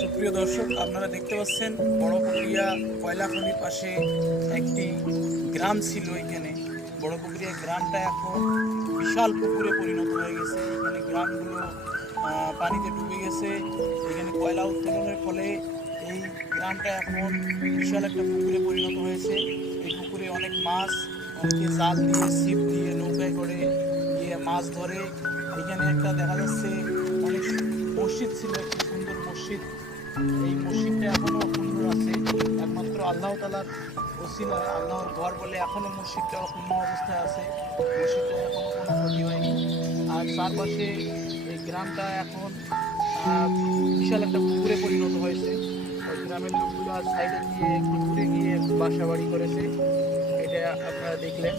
সুপ্রিয় দর্শক, আপনারা দেখতে পাচ্ছেন বড় পুকুরিয়া কয়লা খনির পাশে একটি গ্রাম ছিল এখানে। বড় পুকুরিয়া গ্রামটা এখন বিশাল পুকুরে পরিণত হয়ে গেছে। এখানে গ্রামগুলো পানিতে ডুবে গেছে। এখানে কয়লা উত্তোলনের ফলে এই গ্রামটা এখন বিশাল একটা পুকুরে পরিণত হয়েছে। এই পুকুরে অনেক মাছ, অনেকে জাল দিয়ে, ছিপ দিয়ে নৌকায় করে গিয়ে মাছ ধরে। এখানে একটা দেখা যাচ্ছে, অনেক মসজিদ ছিল মসজিদ। এই মসজিদটা এখনও অপূর্ণ আছে। একমাত্র আল্লাহ তালার ওসিলা, আল্লাহর ঘর বলে এখনও মসজিদটা অপূর্ণ অবস্থায় আছে। মসজিদটা এখনও কোনো ক্ষতি হয়নি। আর চারপাশে এই গ্রামটা এখন বিশাল একটা পুকুরে পরিণত হয়েছে। ওই গ্রামের লোকগুলো সাইডে গিয়ে পুকুরে গিয়ে বাসা বাড়ি করেছে। এটা আপনারা দেখলেন।